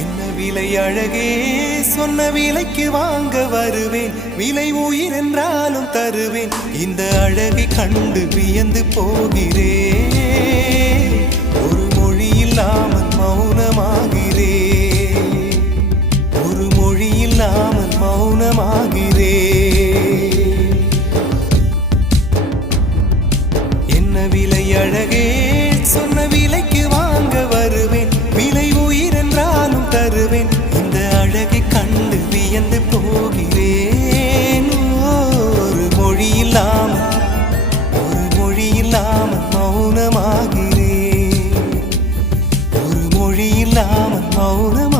என்ன விலை அழகே, சொன்ன விலைக்கு வாங்க வருவேன். விலை உயிர் என்றாலும் தருவேன். இந்த அழகை கண்டு வியந்து போகிறேன். ஒரு மொழி இல்லாமல் மௌனமாகிறேன். ஒரு மொழி இல்லாமல் மௌனமாகிறேன். என்ன விலை அழகே, சொன்ன விலைக்கு வாங்க வருவேன். விலை உயிர் என்றாலும் தருவேன். இந்த அழகை கண்டு வியந்து போகிறேன். ஒரு மொழி இல்லாமல் மௌனமாகிறேன். ஒரு மொழி இல்லாமல் மௌனமாக